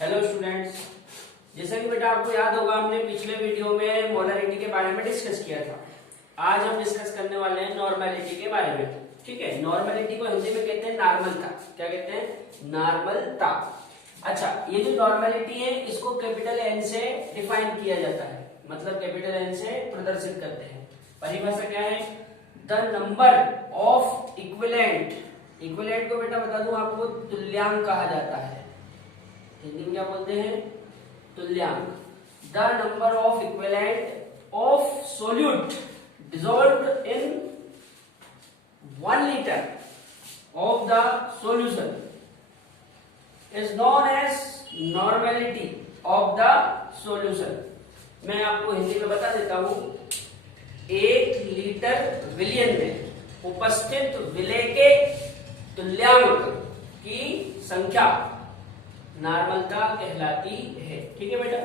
Hello students, जैसा कि बेटा आपको याद होगा हमने पिछले वीडियो में मोलरिटी के बारे में डिस्कस किया था। आज हम डिस्कस करने वाले हैं नॉर्मलिटी के बारे में। ठीक है, नॉर्मलिटी को हिंदी में कहते हैं नॉर्मलता। क्या कहते हैं? नॉर्मलता। अच्छा, ये जो नॉर्मलिटी है इसको कैपिटल एन से डिफाइन किया जाता है, मतलब कैपिटल एन से प्रदर्शित करते हैं। परिभाषा क्या है? The number of equivalent. Equivalent को बेटा बता दूं आपको, तुल्यांक कहा जाता है। हिंदी में क्या बोलते हैं? तुल्यांक। The number of equivalent of solute dissolved in 1 liter of the solution is known as normality of the solution। मैं आपको हिंदी में बता देता हूं। 1 लीटर विलियन में उपस्थित विलेय के तुल्यांक की संख्या नॉर्मलता कहलाती है। ठीक है बेटा,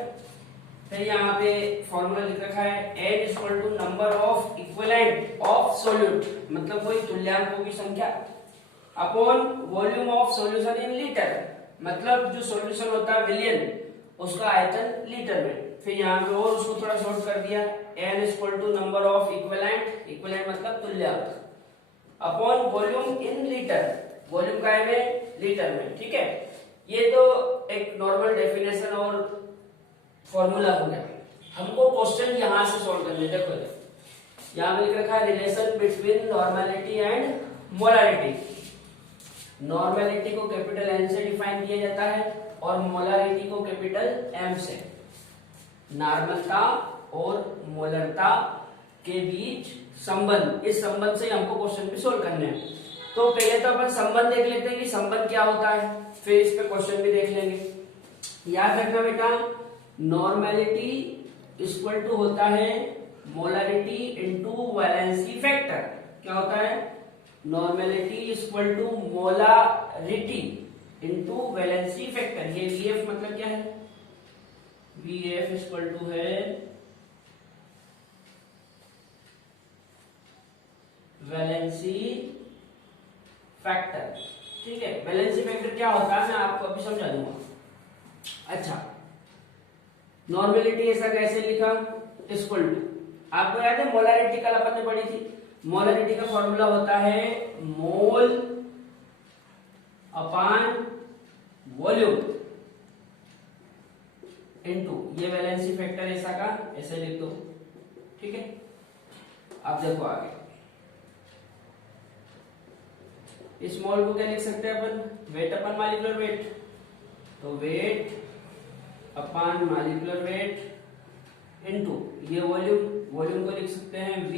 फिर यहाँ पे फॉर्मूला लिख रखा है n equal to number of equivalent of solute, मतलब कोई तुल्यांकों की संख्या, upon volume of solution in litre, मतलब जो सॉल्यूशन होता है विलियन उसका आयतन लीटर में। फिर यहाँ पे और उसको थोड़ा शॉर्ट कर दिया, n equal to number of equivalent, equivalent मतलब तुल्यांक, upon volume in litre, volume का है में लीटर में। ठीक है, ये तो एक नॉर्मल डेफिनेशन और फॉर्मूला हो गया। हमको क्वेश्चन यहां से सॉल्व करने। देखो यहां पे लिख रखा है relation between normality and molarity. Normality को कैपिटल एन से डिफाइन किया जाता है और मोलारिटी को कैपिटल एम से। नॉर्मलता और मोलरता के बीच संबंध, इस संबंध से हमको क्वेश्चन भी सॉल्व करने हैं। तो पहले तो अपन संबंध देख लेते हैं कि संबंध क्या होता है, फिर इस पे क्वेश्चन भी देख लेंगे। याद रखना बेटा, नॉर्मलिटी इक्वल टू होता है मोलरिटी इंटू वैलेंसी फैक्टर। क्या होता है? Normality equal to molarity into valency factor. ये वीएफ मतलब क्या है? वीएफ इक्वल टू है वैलेंसी फैक्टर। ठीक है, वैलेंसी फैक्टर क्या होता है मैं आपको अभी समझा दूंगा। अच्छा, नॉर्मलिटी ऐसा कैसे लिखा? इक्वल टू, आपको याद है मोलरिटी कल अपन ने पढ़ी थी। मोलरिटी का फॉर्मूला होता है मोल अपान वॉल्यूम इनटू, ये वैलेंसी फैक्टर ऐसा का ऐसे लिख दो। ठीक है, अब देखो आगे, इस मोल को क्या लिख सकते हैं अपन? वेट अपन मॉलिक्यूलर वेट, तो wait upon molecular weight into ये वॉल्यूम, वॉल्यूम को लिख सकते हैं V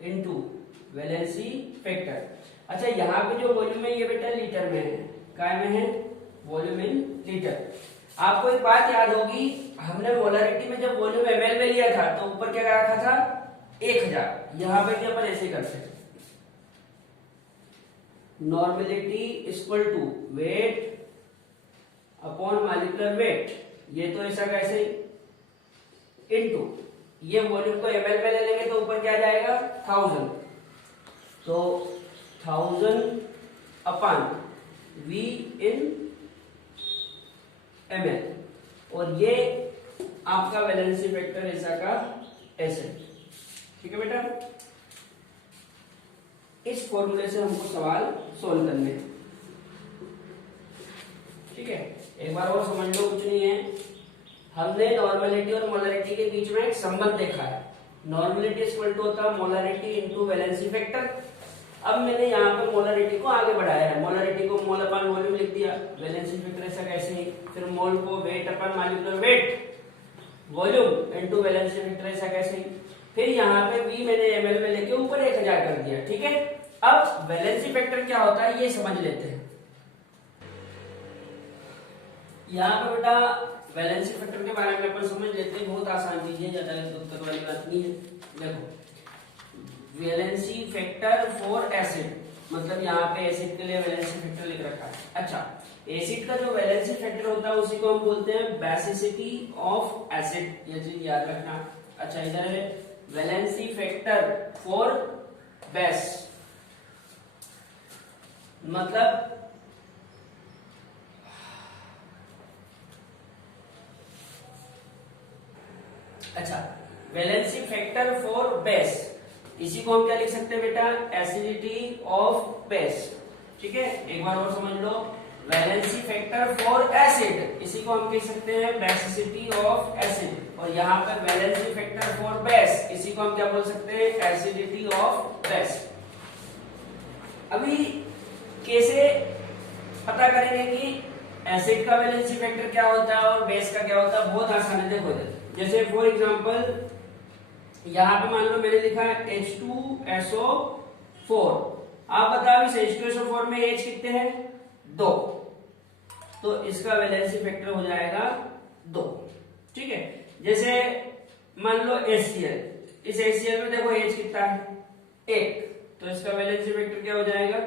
इनटू वैलेंसी फैक्टर। अच्छा, यहाँ पे जो वॉल्यूम है ये बेटा लीटर में है। काय में है? Volume in litre. आपको एक बात याद होगी, हमने मोलरिटी में जब वॉल्यूम ml में लिया था तो ऊपर क्या रखा था? 1000। यहाँ पे भी अपन ऐसे करते हैं, normality equal to weight upon molecular weight, ये तो ऐसा कैसे इनटू ये वॉल्यूम को ml में ले लेंगे तो ऊपर क्या जाएगा? 1000, तो 1000 अपॉन V इन ml, और ये आपका वैलेंसी फैक्टर ऐसा का ऐसे। ठीक है बेटा, इस फॉर्मूले से हमको सवाल सोल्व करने हैं। ठीक है, एक बार और समझ लो, कुछ नहीं है। हमने नॉर्मलिटी और मोलरिटी के बीच में एक संबंध देखा है। नॉर्मलिटी इक्वल टू होता है मोलरिटी इनटू वैलेंसी फैक्टर। अब मैंने यहाँ पे मोलरिटी को आगे बढ़ाया है, मोलरिटी को मोल अपान वॉल्यूम लिख दिया, वैलेंसी फैक्टर ऐसा कैसे ही, फिर मोल को weight upon molecular weight volume into valency factor ऐसा कैसे ही, फिर यहाँ पे V मैंने ml में लेके ऊपर 1000 कर दिया। ठीक है, अब वैलेंसी फैक्टर क्या होता है ये समझ लेते हैं। यहाँ पे बेटा वैलेंसी फैक्टर के बारे में अपन समझ लेते हैं, बहुत आसान चीज है, ज्यादा उत्तर वाली बात नहीं है। देखो, वैलेंसी फैक्टर फॉर एसिड, मतलब यहाँ पे एसिड के लिए वैलेंसी फैक्टर लिख रखा है। अच्छा, एसिड का जो वैलेंसी फैक्टर होता है उसी को हम बोलते हैं बेसिसिटी ऑफ एसिड, ये चीज याद रखना। अच्छा, इधर है वैलेंसी फैक्टर फॉर बेस, मतलब अच्छा, वैलेंसी फैक्टर फॉर बेस, इसी को हम क्या लिख सकते हैं बेटा, एसिडिटी ऑफ बेस। ठीक है, एक बार और समझ लो, वैलेंसी फैक्टर फॉर एसिड, इसी को हम कह सकते हैं बेसिसिटी ऑफ एसिड, और यहाँ पे वैलेंसी फैक्टर फॉर बेस, इसी को हम क्या बोल सकते हैं, एसिडिटी ऑफ बेस। अभी कैसे पता करेंगे कि एसिड का वैलेंसी फैक्टर क्या होता है और बेस का क्या होता है, बहुत आसान है। देखो जैसे फॉर एग्जांपल यहाँ पे मान लो मैंने लिखा है H2SO4, आप बताओ इस H2SO4 में H कितने हैं, 2, तो इसका वैलेंसी फैक्टर हो जाएगा 2। ठीक है, जैसे मान लो HCl, इस HCl में देखो H कितना है, 1, तो इसका वैलेंसी फैक्टर क्या हो जाएगा,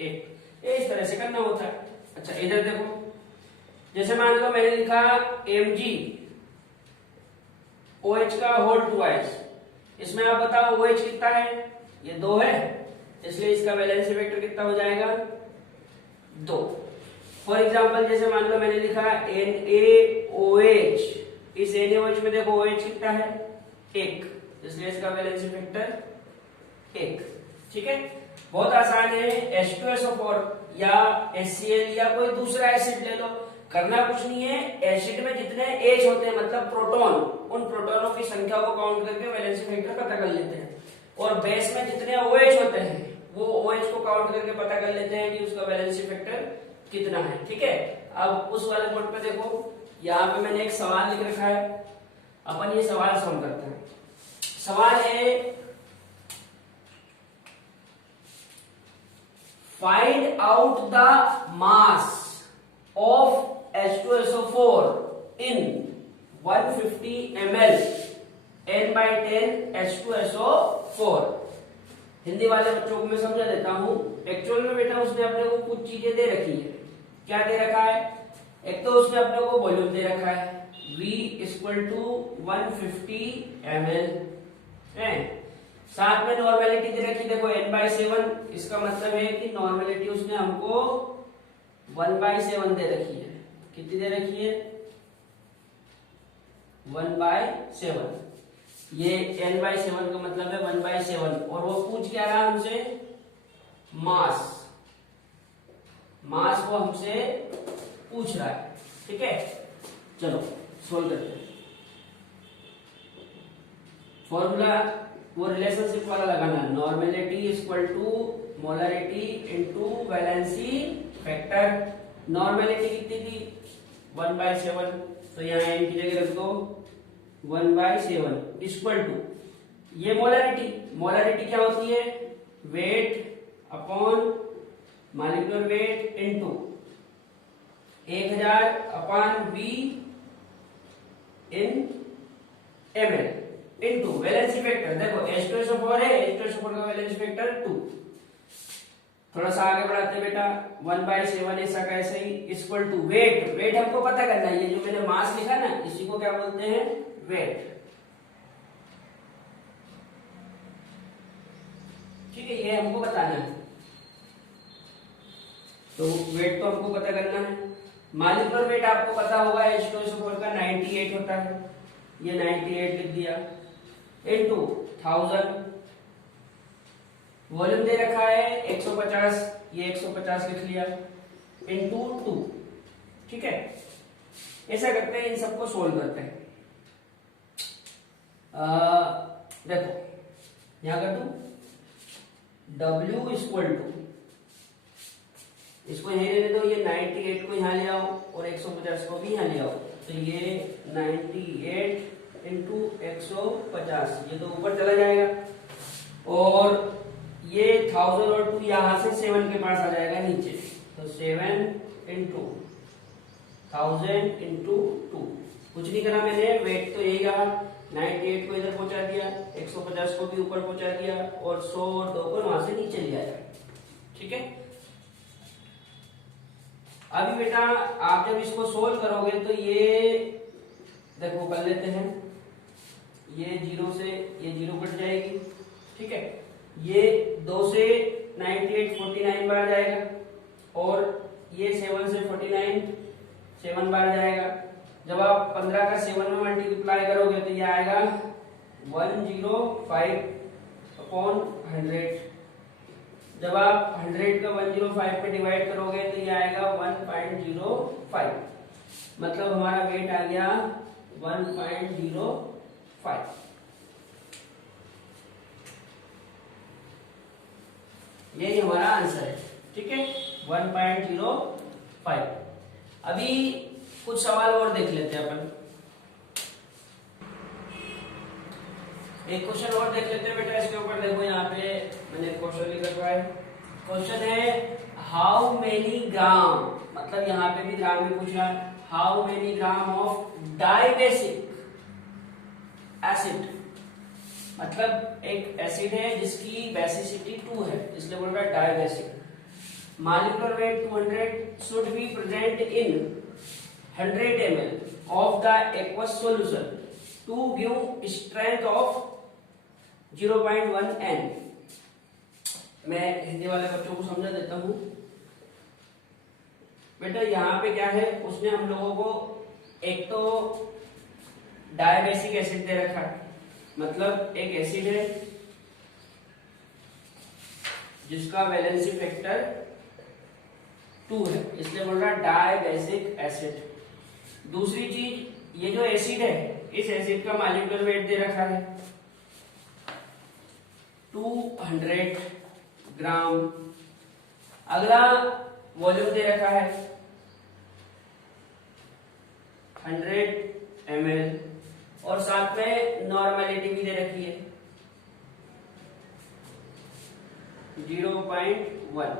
1। इस तरह से करना होता है। अच्छा इधर देखो, जैसे मान लो मैंने लिखा MgOH का होल ट्वाइस, इसमें आप बताओ OH कितना है, ये 2 है, इसलिए इसका वैलेंसी फैक्टर कितना हो जाएगा, 2। फॉर एग्जांपल जैसे मान लो मैंने लिखा NaOH, इस NaOH में देखो OH कितना है, 1, इसलिए इसका वैलेंसी फैक्टर 1। ठीक है, बहुत आसान है। H2SO4 या HCl या कोई दूसरा एसिड ले लो, करना कुछ नहीं है, एसिड में जितने H होते हैं मतलब प्रोटॉन, उन प्रोटॉनों की संख्या को काउंट करके वैलेंसी फैक्टर पता कर लेते हैं, और बेस में जितने OH होते हैं वो OH को काउंट करके पता कर लेते हैं कि उसका वैलेंसी फैक्टर कितना है। ठीक है, अब उस वाले बोर्ड पे देखो, यहाँ पे मैंने एक सवाल लिख रखा है, अपन ये सवाल सॉल्व करते हैं। सवाल है, find out the mass of H2SO4 in 150 ml N/10 H2SO4। Hindi वाले बच्चों को मैं समझा देता हूं। एक्चुअल में बेटा उसने अपने को कुछ चीजें दे रखी है। क्या दे रखा है, एक तो उसने अपने को वॉल्यूम दे रखा है V = 150 ml है, साथ में नॉर्मेलिटी दे रखी, देखो N/7, इसका मतलब है कि नॉर्मेलिटी उसने हमको 1/7 दे रखी है। कितनी दे रखी है, 1/7। ये N/7 का मतलब है 1/7, और वो पूछ क्या रहा हमसे, मास, मास वो हमसे पूछ रहा है। ठीक है, चलो सोल्व करते हैं। फॉर्मूला वो रिलेशनशिप वाला लगाना है, normality equal to molarity into valency factor. Normality कितनी थी, 1/7, तो यहाँ n की जगह रख दो 1/7 इक्वल टू, ये मोलरिटी, मोलरिटी क्या होती है, wait upon molecular weight into 1000 upon V इन ml इनटू वैलेंसी फैक्टर। देखो H2SO4 है, H2SO4 का वैलेंसी फैक्टर 2। थोड़ा सा आगे बढ़ाते हैं बेटा, 1/7 ऐसा का ऐसा ही इक्वल टू वेट, वेट हमको पता करना है, ये जो मैंने मास लिखा ना इसी को क्या बोलते हैं, वेट। ठीक है, ये हमको बताना है, तो वेट तो हमको पता करना है। मॉलिक्यूलर वेट आपको पता होगा H2SO4 का 98 होता है, ये 98 लिख दिया इनटू 1000। वॉल्यूम दे रखा है 150, ये 150 लिख लिया इनटू 2। ठीक है, ऐसा करते हैं, इन सबको सोल्व करते हैं। देखो यहां कर दू W इक्वल टू, इसको यहां लेने दो, ये 98 को यहां ले आओ और 150 को भी यहां ले आओ, तो ये 98 इंटू 150, ये तो ऊपर चला जाएगा, और ये 1000 और 2 यहां से 7 के पास आ जाएगा नीचे, तो 7 इंटू 1000 इंटू 2। कुछ नहीं करा मैंने, वेट तो यही रहा, 98 को इधर पहुंचा दिया, 150 को भी ऊपर पहुंचा दिया, और 100 और 2 को वहां से नीचे ले आया। ठीक है, अभी बेटा आप जब इसको सोल्व करोगे तो ये देखो कर लेते हैं, ये 0 से ये 0 कट जाएगी। ठीक है, ये 2 से 98 49 बार जाएगा, और ये 7 से 49 7 बार जाएगा, जब आप 15 का 7 में मल्टीप्लाई करोगे तो ये आएगा 105/100। जब आप 100 का 105 पे डिवाइड करोगे तो ये आएगा 1.05, मतलब हमारा वेट आ गया 1.05। यही हमारा आंसर है, ठीक है, 1.05। अभी कुछ सवाल और देख लेते हैं अपन। एक क्वेश्चन और देख लेते हैं बेटा इसके ऊपर। देखो यहाँ पे मैंने क्वेश्चन लिखा हुआ है। क्वेश्चन है हाउ मेनी ग्राम, मतलब यहाँ पे भी ग्राम में पूछ रहा है, how many gram of dibasic acid, मतलब एक एसिड है जिसकी बेसिसिटी 2 है, इसलिए बोल रहा है dibasic. Molecular weight 200 should be present in 100 ml of the aqueous solution to give strength of 0.1 N। मैं हिंदी वाले बच्चों को समझा देता हूँ। बेटा यहाँ पे क्या है, उसने हम लोगों को एक तो डाइबेसिक एसिड दे रखा है, मतलब एक एसिड है जिसका वैलेंसी फैक्टर 2 है, इसलिए बोल रहा है डाइबेसिक एसिड। दूसरी चीज, ये जो एसिड है इस एसिड का मॉलिक्यूलर वेट दे रखा है 200 ग्राम। अगला वॉल्यूम दे रखा है 100 ml और साथ में नॉर्मेलिटी भी दे रखी है 0.1।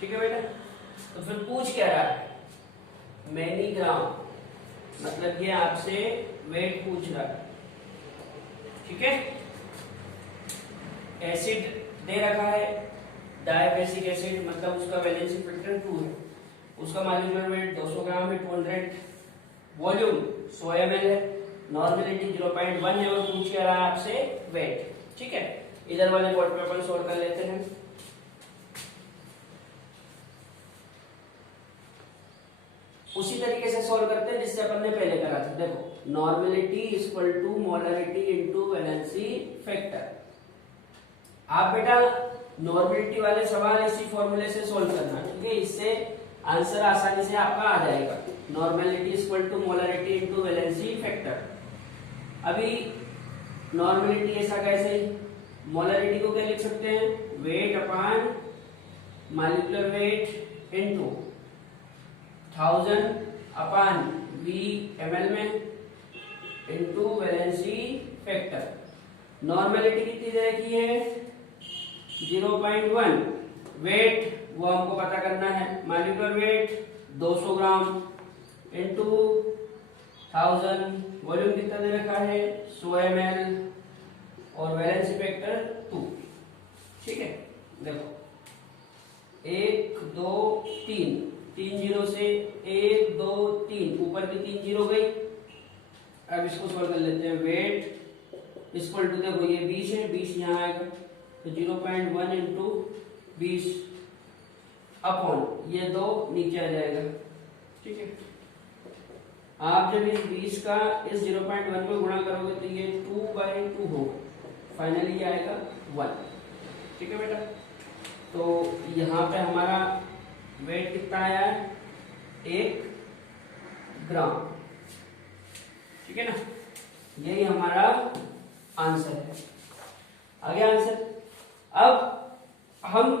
ठीक है बेटा, तो फिर पूछ क्या रहा है, मैनी ग्राम, मतलब ये आपसे वेट पूछ रहा है, ठीक है। एसिड दे रखा है डाइबेसिक एसिड, मतलब उसका वैलेंसी फैक्टर 2 है, उसका मॉलिक्यूलर वेट 200 ग्राम है, 200, वॉल्यूम 100 ml है, नॉर्मेलिटी 0.1 है और पूछ क्या रहा है आपसे वेट, ठीक है। इधर वाले बोर्ड पे अपन सोल्व कर लेते हैं। उसी तरीके से सॉल्व करते हैं जिससे अपन ने पहले करा था। देखो normality equal to molarity into valency factor. आप बेटा नॉर्मेलिटी वाले सवाल इसी फॉर्मूले से सॉल्व करना, ठीक है, इससे आंसर आसानी से आपका आ जाएगा। Normality equal to molarity into valency factor. अभी नॉर्मेलिटी ऐसा कैसे, मोलरिटी को क्या लिख सकते हैं, weight upon molecular weight into 1000 upon V ml में इनटू वैलेंसी फैक्टर। नॉर्मेलिटी कितनी दे रखी है 0.1, वेट वो हमको पता करना है, मॉलिक्यूलर वेट 200 ग्राम इनटू 1000, वॉल्यूम कितना दे रखा है 100 ml और वैलेंसी फैक्टर 2, ठीक है। देखो 1 2 3, 3 जीरो से 1 2 3, ऊपर की 3 जीरो गई। अब इसको सॉल्व कर लेते हैं। वेट इक्वल टू, देखो ये 20 है, 20 यहाँ आएगा तो 0.1 इंटू 20 अपॉन ये 2 नीचे आ जाएगा, ठीक है। आप जब इस 20 का इस 0.1 में गुणा करोगे तो ये 2/2 होगा, फाइनली ये आएगा 1, ठीक है बेटा। तो यहाँ पे हमारा वेट कितना आया है 1 ग्राम, ठीक है ना। यही हमारा आंसर है। आगे आंसर। अब हम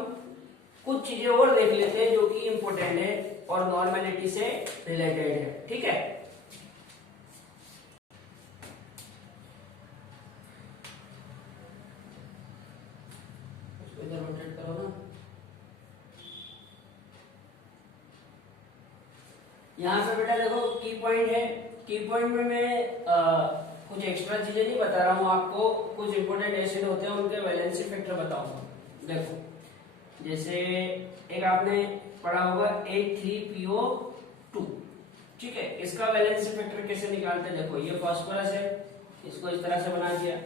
कुछ चीजें और देख लेते हैं जो कि इंपॉर्टेंट है और नॉर्मेलिटी से रिलेटेड है, ठीक है। इधर रोटेट करो ना। यहाँ पे बेटा देखो की पॉइंट है। की पॉइंट में मैं कुछ एक्स्ट्रा चीजें नहीं बता रहा हूँ आपको, कुछ इंपोर्टेंट एसिड होते हैं उनके वैलेंसी फैक्टर बताऊंगा। देखो जैसे एक आपने पढ़ा होगा H3PO2, ठीक है, इसका वैलेंसी फैक्टर कैसे निकालते हैं। देखो ये फास्फोरस है, इसको इस तरह से बना दिया।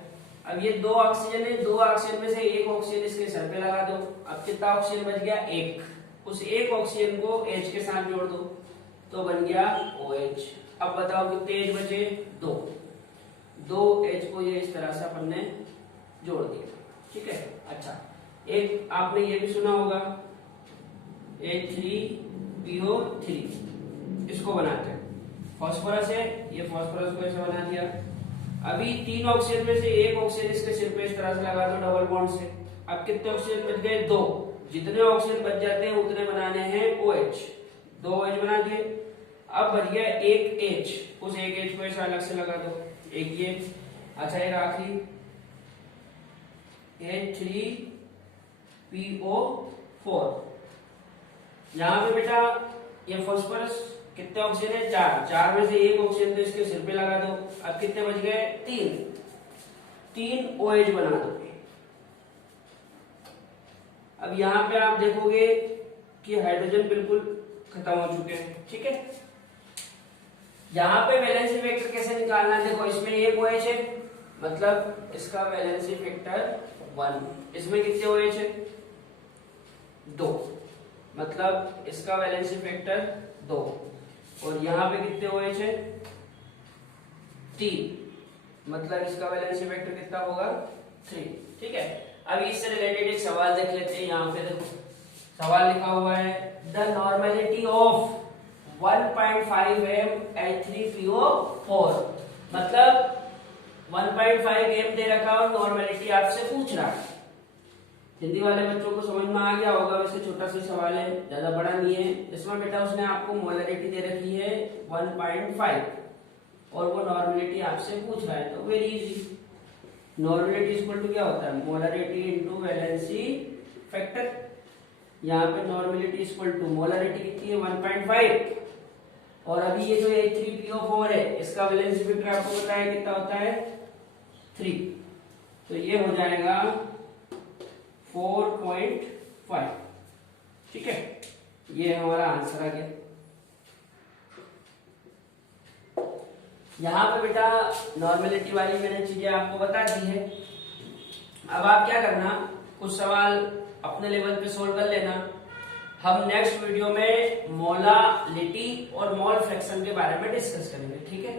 अब ये 2 ऑक्सीजन है, 2 ऑक्सीजन में से एक ऑक्सीजन इसके सर पे लगा दो। अब कितना ऑक्सीजन बच गया 1, उस एक ऑक्सीजन को H के साथ जोड़ दो तो बन गया OH। अब बताओ कितने H बचे? 2 H को ये इस तरह से अपन ने जोड़ दिया, ठीक है। अच्छा, एक आपने ये भी सुना होगा H3PO3, इसको बनाते हैं, फास्फोरस है, ये फास्फोरस को ऐसे बना दिया। अभी 3 ऑक्सीजन में से एक ऑक्सीजन इसके सिर पे इस तरह से लगा दो डबल बॉन्ड से। अब कितने ऑक्सीजन बच गए? 2। जितने ऑक्सीजन बच जाते हैं उतने बनाने हैं OH, 2 OH बना दिए। अब बच गया एक H, उस एक H को ऐसे अलग से लगा दो, एक ये। अच्छा, एक आखिरी H3PO4। यहाँ पे बेटा ये फास्फोरस कितने ऑक्सीजन है? 4 में से एक ऑक्सीजन तो इसके सिर पे लगा दो। अब कितने बच गए? 3 OH बना दो। अब यहाँ पे आप देखोगे कि हाइड्रोजन बिल्कुल खत्म हो चुके हैं, ठीक है। यहाँ पे वैलेंसी फैक्टर कैसे निकालना है? देखो, इसमें एक OH है, मतलब इसका वैलेंसी फैक्टर 1। इसमें कितने OH है? 2, मतलब इसका वैलेंसी फैक्टर 2। और यहाँ पे कितने OH है? 3, मतलब इसका वैलेंसी फैक्टर कितना होगा? 3, ठीक है। अभी इससे रिलेटेड एक सवाल देख लेते हैं। यहाँ पे देखो सवाल लिखा हुआ है, the normality of 1.5 m H3PO4, मतलब 1.5 m दे रखा और नॉर्मेलिटी आपसे पूछ रहा है। हिंदी वाले बच्चों को समझ में आ गया होगा, वैसे छोटा सा सवाल है, ज्यादा बड़ा नहीं है। इसमें बेटा उसने आपको मोलरिटी दे रखी है 1.5 और वो नॉर्मेलिटी आपसे पूछ रहा है, तो very easy. Normality equal to क्या होता है? Molarity into valency factor. यहाँ पे नॉर्मेलिटी इक्वल टू मोलरिटी कितनी है? 1.5, और अभी ये जो H3PO4 है इसका वैलेंसी फैक्टर आपको पता है कितना होता है? 3, तो ये हो जाएगा 4.5, ठीक है। ये हमारा आंसर आ गया। यहाँ पे बेटा नॉर्मेलिटी वाली मैंने चीजें आपको बता दी है। अब आप क्या करना, कुछ सवाल अपने लेवल पे सोल्व कर लेना। हम नेक्स्ट वीडियो में मोलालिटी और मोल फ्रैक्शन के बारे में डिस्कस करेंगे, ठीक है।